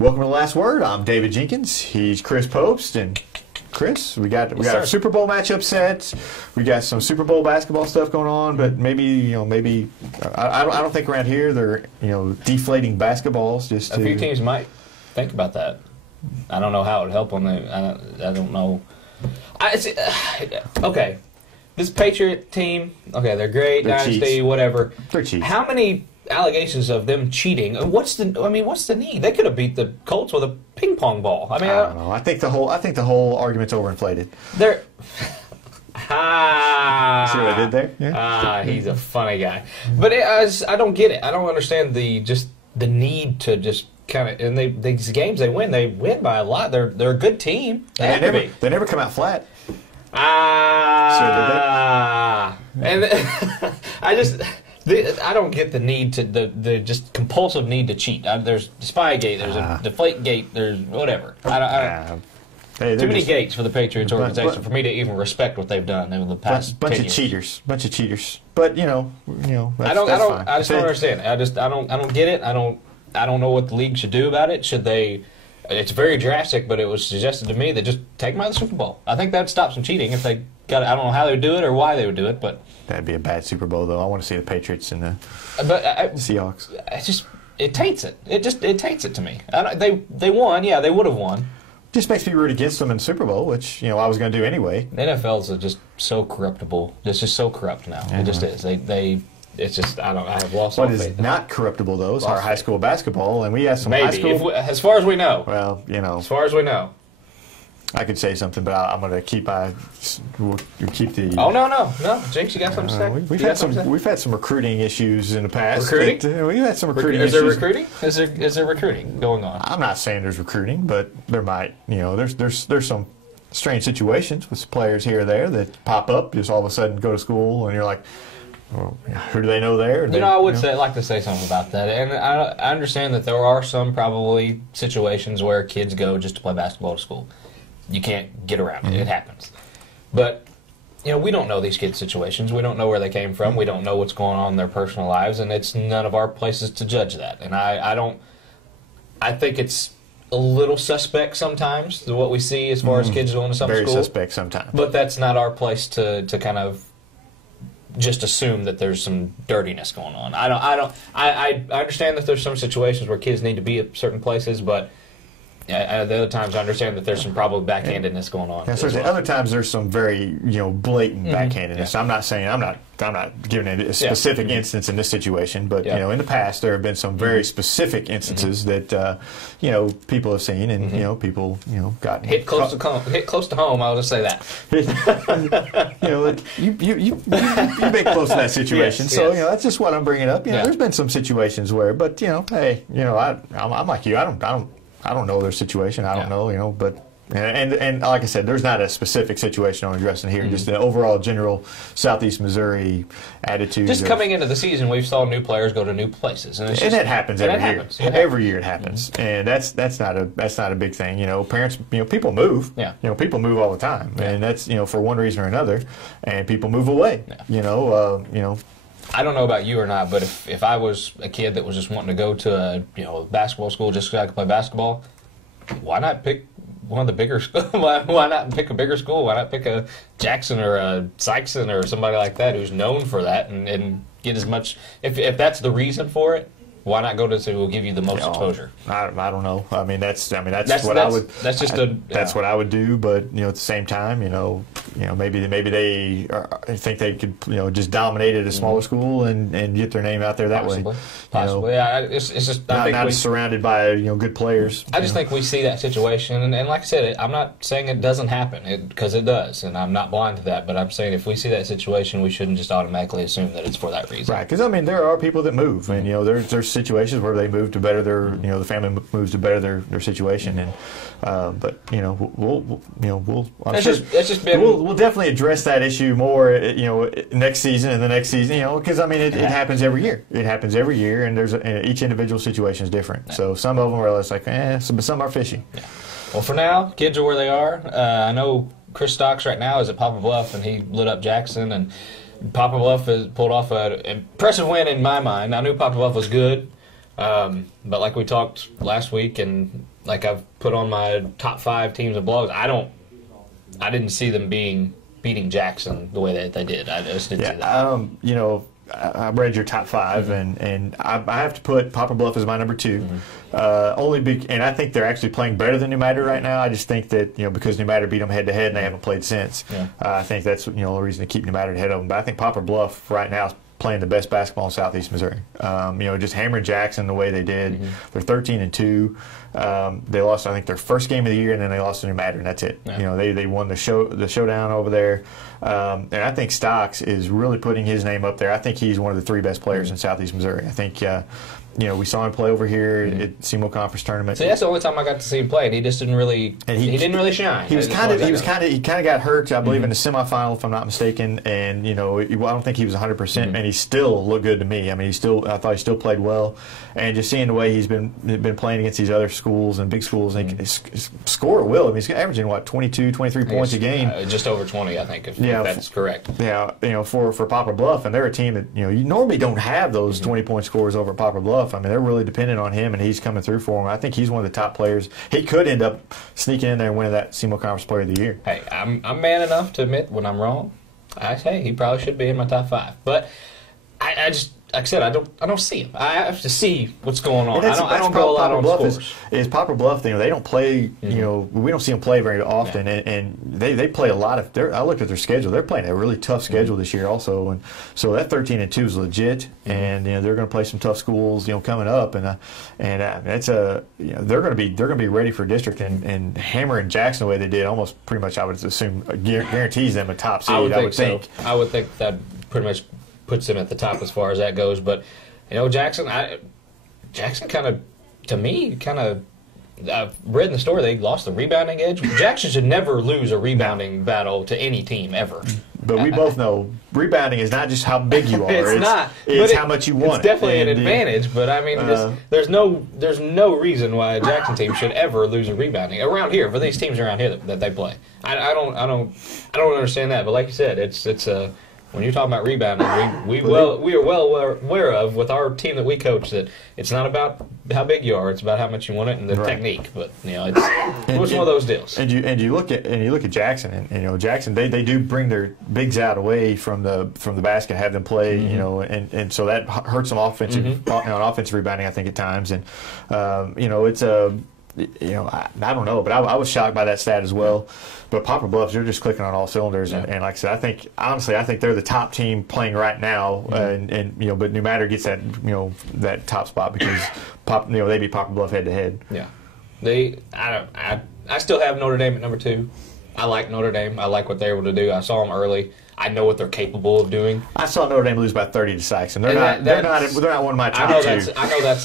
Welcome to The Last Word. I'm David Jenkins. He's Chris Popst. And Chris, we got our Super Bowl matchup set. We got some Super Bowl basketball stuff going on, but maybe I don't think around here they're deflating basketballs. Just a few teams might think about that. I don't know how it would help them. I don't know. Okay, this Patriot team. Okay, they're great, dynasty, whatever. They're cheats. How many allegations of them cheating? What's the need? They could have beat the Colts with a ping pong ball. I don't know. I think the whole argument's overinflated. They're See what I did there? Yeah. He's a funny guy. But I don't get it. I don't understand the need to just kind of. And these games they win by a lot. They're a good team. They never come out flat. And I don't get the need to the just compulsive need to cheat. There's Spygate, there's a Deflategate, there's whatever. Too many gates for the Patriots organization for me to even respect what they've done in the past. Bunch of cheaters. But that's I fine. I just don't understand. I don't get it. I don't know what the league should do about it. Should they? It's very drastic, but it was suggested to me that just take them out of the Super Bowl. I think that would stop some cheating if they got. I don't know how they would do it or why they would do it, but that'd be a bad Super Bowl, though. I want to see the Patriots and the Seahawks. It taints it. It taints it to me. They won. Yeah, they would have won. Just makes me root against them in the Super Bowl, which I was going to do anyway. The NFL's just so corruptible. It's just so corrupt now. It just is. It's just I have lost all faith. What is not corruptible though is our high school basketball, and we have some high school. As far as we know. Well, as far as we know. I could say something, but I'm going to keep the. Oh no, Jinx, you got something to say? We've had some recruiting issues in the past. Recruiting? We've had some recruiting issues. Is there recruiting? Is there recruiting going on? I'm not saying there's recruiting, but there might. There's some strange situations with players here or there that pop up. Just all of a sudden go to school, and you're like, well, who do they know there? I would like to say something about that. And I understand that there are some probably situations where kids go just to play basketball at school. You can't get around it. It happens. But, we don't know these kids' situations. We don't know where they came from. We don't know what's going on in their personal lives, and it's none of our places to judge that. And I think it's a little suspect sometimes, what we see as far as kids going to some school. Very suspect sometimes. But that's not our place to kind of just assume that there's some dirtiness going on. I understand that there's some situations where kids need to be at certain places, but the other times I understand that there's some probably backhandedness going on. Yeah, so the other times there's some very blatant backhandedness. Yeah. I'm not saying I'm not giving a specific instance in this situation, but in the past there have been some very specific instances that people have seen, and people got hit close to home. I'll just say that. You've been close to that situation, so that's just what I'm bringing up. There's been some situations where, but hey, I'm like you. I don't know their situation. I don't know, but and like I said, there's not a specific situation I'm addressing here. Just the overall general Southeast Missouri attitude. Just coming into the season, we've saw new players go to new places, and it happens every year. Every year it happens, and that's not a big thing. Parents, people move. Yeah. People move all the time, and that's for one reason or another, and people move away. Yeah. I don't know about you or not, but if I was a kid that was just wanting to go to a basketball school just so I could play basketball, why not pick one of the bigger schools? Why not pick a bigger school? Why not pick a Jackson or a Sykeston or somebody like that who's known for that and get as much? If that's the reason for it, why not go to say we'll give you the most exposure? I don't know. That's what I would. That's just that's what I would do. But at the same time, maybe they think they could just dominate at a smaller school and get their name out there that way. Possibly. It's just not surrounded by good players. I just think we see that situation, and like I said, I'm not saying it doesn't happen because it does, and I'm not blind to that. But I'm saying if we see that situation, we shouldn't just automatically assume that it's for that reason. Right? Because there are people that move, and there's situations where they move to better their the family moves to better their situation, and but we'll definitely address that issue more next season and the next season because it happens every year. It happens every year, and there's each individual situation is different. Yeah. So some of them are less like some are fishy. Yeah. Well, for now, kids are where they are. I know Chris Stocks right now is at Poplar Bluff, and he lit up Jackson, and Poplar Bluff has pulled off an impressive win in my mind. I knew Poplar Bluff was good. But like we talked last week, and like I've put on my top 5 teams and blogs, I didn't see them beating Jackson the way that they did. I just didn't see that. You know, I read your top 5, and I have to put Poplar Bluff as my number 2. And I think they're actually playing better than New Madrid right now. I just think that, you know, because New Madrid beat them head-to-head and they haven't played since, I think that's, you know, the reason to keep New Madrid ahead of them. But I think Poplar Bluff right now is playing the best basketball in Southeast Missouri. You know, just hammering Jackson the way they did. They're 13-2. They lost, I think, their first game of the year, and then they lost to New Madrid, and that's it. You know, they won the showdown over there. And I think Stocks is really putting his name up there. I think he's one of the 3 best players in Southeast Missouri. I think, you know, we saw him play over here at SEMO Conference Tournament. So that's the only time I got to see him play, and he just didn't really. He didn't really shine. He kind of got hurt, I believe, in the semifinal, if I'm not mistaken. And you know, I don't think he was 100%, and he still looked good to me. I mean, I thought he still played well, and just seeing the way he's been playing against these other schools and big schools, and score at will. I mean, he's averaging 22, 23 points a game, just over 20, I think, if that's correct. Yeah, you know, for Poplar Bluff, and they're a team that, you know, you normally don't have those 20-point scores over at Poplar Bluff. I mean, they're really dependent on him, and he's coming through for them. I think he's one of the top players. He could end up sneaking in there and winning that SEMO Conference Player of the Year. Hey, I'm man enough to admit when I'm wrong. He probably should be in my top 5. But I just, like I said, I don't see him. I have to see what's going on. I don't go a lot on scores. Is Poplar Bluff, you know, they don't play, you know, we don't see them play very often, and they play a lot of, I looked at their schedule, they're playing a really tough schedule this year also, and so that 13-2 is legit, and you know, they're going to play some tough schools, you know, coming up, and it's you know, they're going to be ready for district, and hammering Jackson the way they did, almost pretty much, I would assume, guarantees them a top seed. I would think. I would think that pretty much puts him at the top as far as that goes. But, you know, Jackson kind of, to me, I've read in the story they lost the rebounding edge. Jackson should never lose a rebounding battle to any team ever. But we both know rebounding is not just how big you are. It's how much you want. It's definitely an advantage. But I mean, there's no reason why a Jackson team should ever lose a rebounding around here for these teams around here that they play. I don't understand that. But like you said, it's when you're talking about rebounding, we are well aware of with our team that we coach that it's not about how big you are; it's about how much you want it and the technique. But you know, it's one of those deals. And you look at Jackson, and you know, Jackson they do bring their bigs out away from the basket, have them play, you know, and so that hurts them offensive on offensive rebounding, I think, at times. And you know, it's you know, I don't know, but I was shocked by that stat as well. But Poplar Bluffs, they're just clicking on all cylinders, and like I said, I think they're the top team playing right now, and you know, but New Madrid gets that, you know, that top spot because they beat Poplar Bluff head to head. Yeah, I still have Notre Dame at number 2. I like Notre Dame. I like what they're able to do. I saw them early. I know what they're capable of doing. I saw Notre Dame lose by 30 to Sykes, and they're not one of my top 2. I know that's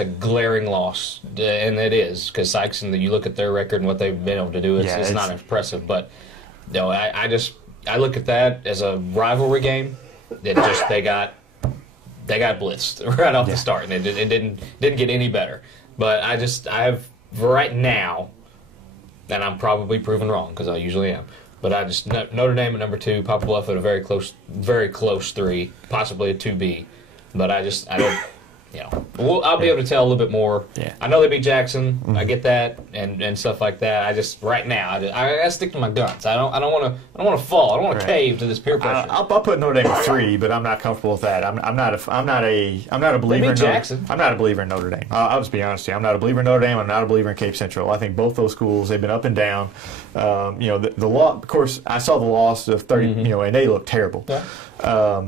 a glaring loss, and it is because Sykes, and you look at their record and what they've been able to do, it's not impressive. But you know, I look at that as a rivalry game. They got blitzed right off the start, and it didn't get any better. But I have right now, and I'm probably proven wrong because I usually am. But Notre Dame at number 2, Poplar Bluff at a very close 3, possibly a 2B. But I don't, you know, I'll be able to tell a little bit more. Yeah. I know they beat Jackson. I get that and stuff like that. Right now I gotta stick to my guns. I don't want to fall. I don't want to cave to this peer pressure. I'll put Notre Dame at 3, but I'm not comfortable with that. I'm not a believer in Jackson. I'm not a believer in Notre Dame. I'll just be honest with you. I'm not a believer in Notre Dame. I'm not a believer in Cape Central. I think both those schools, they've been up and down. You know, the law. Of course, I saw the loss of 30. You know, and they look terrible. Yeah.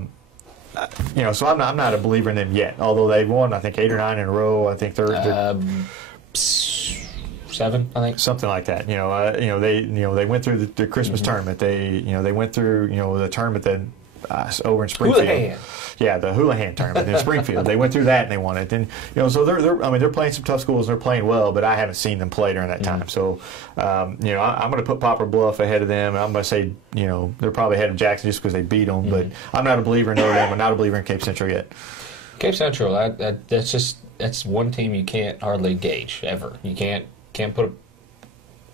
You know, so I'm not a believer in them yet. Although they've won, I think 8 or 9 in a row. I think they're 7, I think, something like that. They went through the Christmas tournament. They went through the tournament that over in Springfield. Houlihan. Yeah, the Houlihan tournament in Springfield. They went through that and they won it. And so they're playing some tough schools and they're playing well, but I haven't seen them play during that time. So I'm going to put Poplar Bluff ahead of them. I'm going to say they're probably ahead of Jackson just because they beat them. But I'm not a believer in Notre Dame. I'm not a believer in Cape Central yet. Cape Central, that's one team you can't hardly gauge ever. You can't put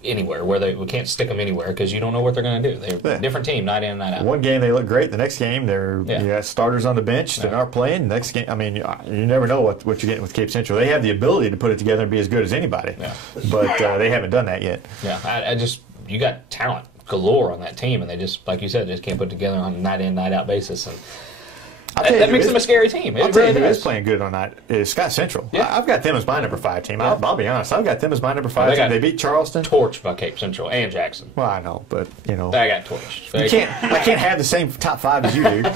anywhere where we can't stick them anywhere because you don't know what they're going to do. They're a different team, night in, night out. One game they look great. The next game you got starters on the bench that aren't playing. The next game, I mean, you never know what you're getting with Cape Central. They have the ability to put it together and be as good as anybody, but they haven't done that yet. Yeah, you got talent galore on that team, and they just, like you said, just can't put it together on a night in, night out basis. And that makes them a scary team. I'll tell you who is playing good on that is Scott Central. Yeah. I've got them as my number 5 team. I'll be honest. I've got them as my number 5 team. They beat Charleston. Torched by Cape Central and Jackson. Well, I know, but I got torched. I can't have the same top 5 as you do.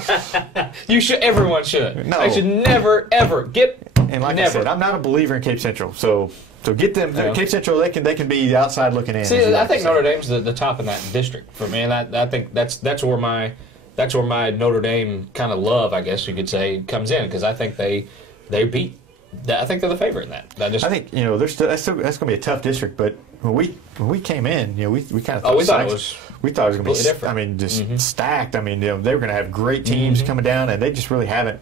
You should. Everyone should. No. I should never ever get. And like I said, I'm not a believer in Cape Central. So get them. Cape Central. They can be outside looking in. See, I think Notre Dame's the top in that district for me. And I think that's where my Notre Dame kind of love, I guess you could say, comes in, because I think they beat. I think they're the favorite in that. I think that's going to be a tough district. But when we came in, we kind of thought it was going to be different. I mean, just stacked. I mean, they were going to have great teams coming down, and they just really haven't.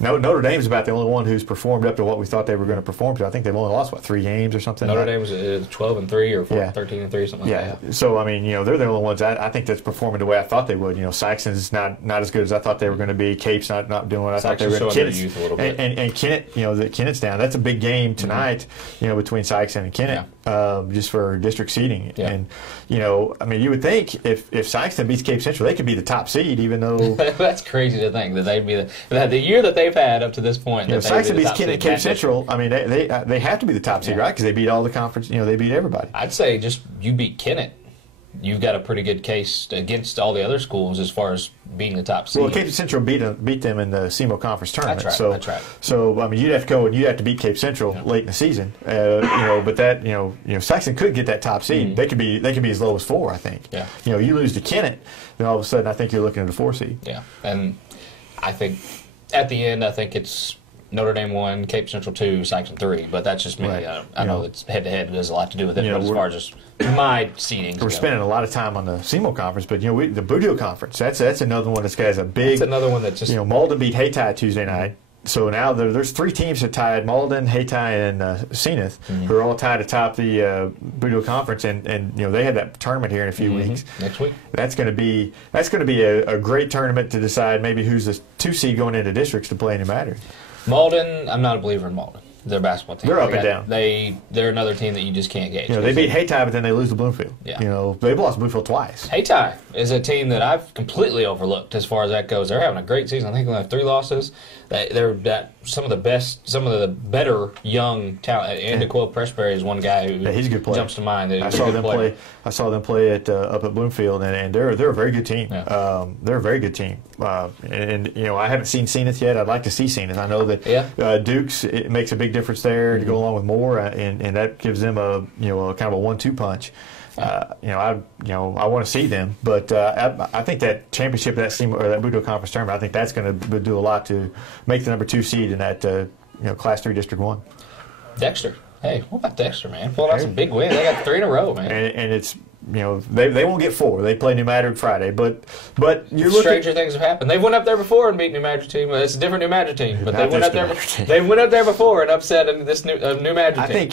Notre Dame's about the only one who's performed up to what we thought they were going to perform to. I think they've only lost 3 games or something. Notre Dame was 12-3 or 13-3, something like that. So I mean, they're the only ones I think that's performing the way I thought they would. Sykeston's not as good as I thought they were going to be. Cape's not doing what I thought they were going to be. Youth a little bit. And Kennett, Kennett's down. That's a big game tonight. Between Sykeston and Kennett, just for district seeding. Yeah. And I mean, you would think if Sykeston beats Cape Central, they could be the top seed, even though that's crazy to think that they'd be the year that they've had up to this point. If Sykeston beats Kennett and Cape Central, I mean, they have to be the top seed, right? Because they beat all the conference. They beat everybody. I'd say just you beat Kennett, you've got a pretty good case against all the other schools as far as being the top seed. Well, Cape Central beat them in the SEMO Conference tournament. That's right. So I mean, you'd have to go and you'd have to beat Cape Central late in the season. But that Sykeston could get that top seed. They could be as low as 4, I think. Yeah. You lose to Kennett, then all of a sudden I think you're looking at a 4 seed. Yeah, and I think at the end it's Notre Dame 1, Cape Central 2, Sykeston 3, but that's just me. Right. I know it's head-to-head. There's a lot to do with it, but as far as just my seeding. We're spending a lot of time on the SEMO Conference, but the Boudreaux Conference, that's another one that's got a big. That's another one that just. Malden beat Hayti Tuesday night. So now there's 3 teams that tied: Malden, Hayti, and Zenith, who are all tied atop the Boudreaux Conference, and they have that tournament here in a few weeks. Next week. That's going to be a great tournament to decide maybe who's the 2 seed going into districts to play in New Madrid. Malden, I'm not a believer in Malden. Their basketball team. They're up and down. They're another team that you just can't gauge. They beat Hayti, but then they lose to Bloomfield. Yeah. They've lost Bloomfield twice. Hayti is a team that I've completely overlooked as far as that goes. They're having a great season. I think they have 3 losses. They're some of the better young talent. Andy Quill Pressberry is one guy who he's a good player. Jumps to mind. I saw them play up at Bloomfield, and they're a very good team. Yeah. They're a very good team. And I haven't seen Zenith yet. I'd like to see Zenith. I know that Dukes, it makes a big difference there to go along with Moore, and that gives them a kind of a 1-2 punch. I want to see them, but I think that championship, that Boudreaux Conference tournament, I think that's going to do a lot to make the number 2 seed in that Class 3 District 1. Dexter, hey, what about Dexter, man? Pulling out some big wins. They got 3 in a row, man. And it's. They won't get 4. They play New Madrid Friday, but you're looking. Stranger things have happened. They went up there before and beat New Madrid team. It's a different New Madrid team, but they went up there. They went up there before and upset this New Madrid team. I think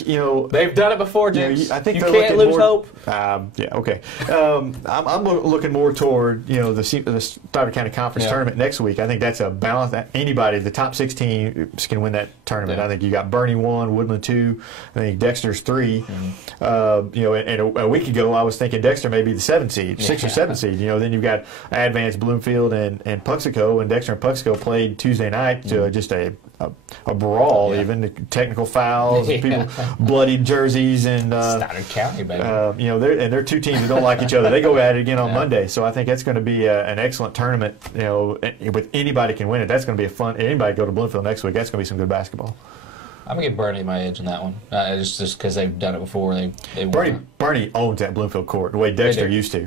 they've done it before, James. I think you can't lose hope. Okay. I'm looking more toward the Stoddard County Conference tournament next week. I think that's a balance. That anybody, the top 6 teams can win that tournament. I think you got Bernie 1, Woodland 2. I think Dexter's 3. And a week ago I was thinking Dexter may be the 7 seed, 6 or 7 seed. Then you've got Advanced Bloomfield and Puxico, and Dexter and Puxico played Tuesday night to just a brawl, even technical fouls, people bloodied jerseys, and Stoddard County, baby. They're 2 teams that don't like each other. They go at it again on Monday, so I think that's going to be an excellent tournament. With anybody can win it. That's going to be a fun. Anybody go to Bloomfield next week. That's going to be some good basketball. I'm going to give Bernie my edge on that one. Just because they've done it before. Bernie owns that Bloomfield court the way Dexter used to.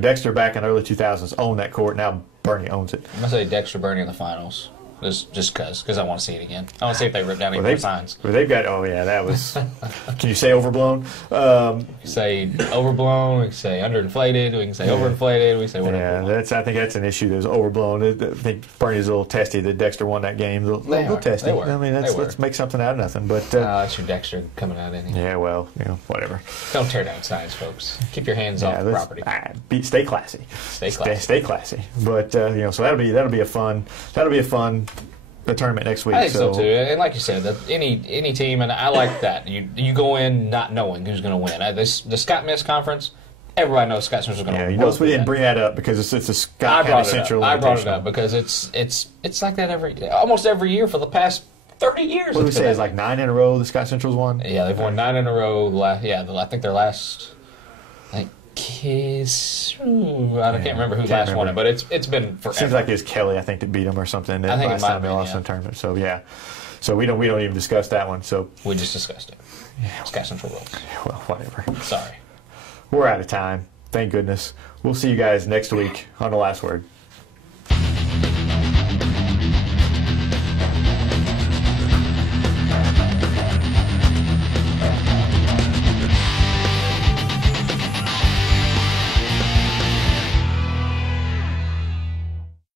Dexter back in the early 2000s owned that court. Now Bernie owns it. I'm going to say Dexter Bernie in the finals. just because I want to see it again. I want to see if they rip down any more signs. Well, they've got. Oh yeah, that was. Can you say overblown? We can say overblown. We can say underinflated. We can say overinflated. We can say whatever. Yeah, I think that's an issue. There's overblown. I think Bernie's a little testy that Dexter won that game. A little testy. They were. I mean, let's make something out of nothing. But that's your Dexter coming out in here. Yeah, well, whatever. Don't tear down signs, folks. Keep your hands off the property. Stay classy. Stay classy. But so that'll be a fun tournament next week. I think so too. And like you said, any team, and I like that. You go in not knowing who's going to win. The Scott Miss Conference, everybody knows Scott Central's going to win. You notice we didn't bring that up because it's a Scott County Central. I brought it up because it's like that almost every year for the past 30 years. What do we say? It's like 9 in a row the Scott Central's won? Yeah, they've won 9 in a row. I think their last. I can't remember who last won it, but it's been forever. Seems like it's Kelly, I think, that beat them or something. I think last time they lost in the tournament. So so we don't even discuss that one. So we just discussed it. Scott Central rules. Well, whatever. Sorry, we're out of time. Thank goodness. We'll see you guys next week on The Last Word.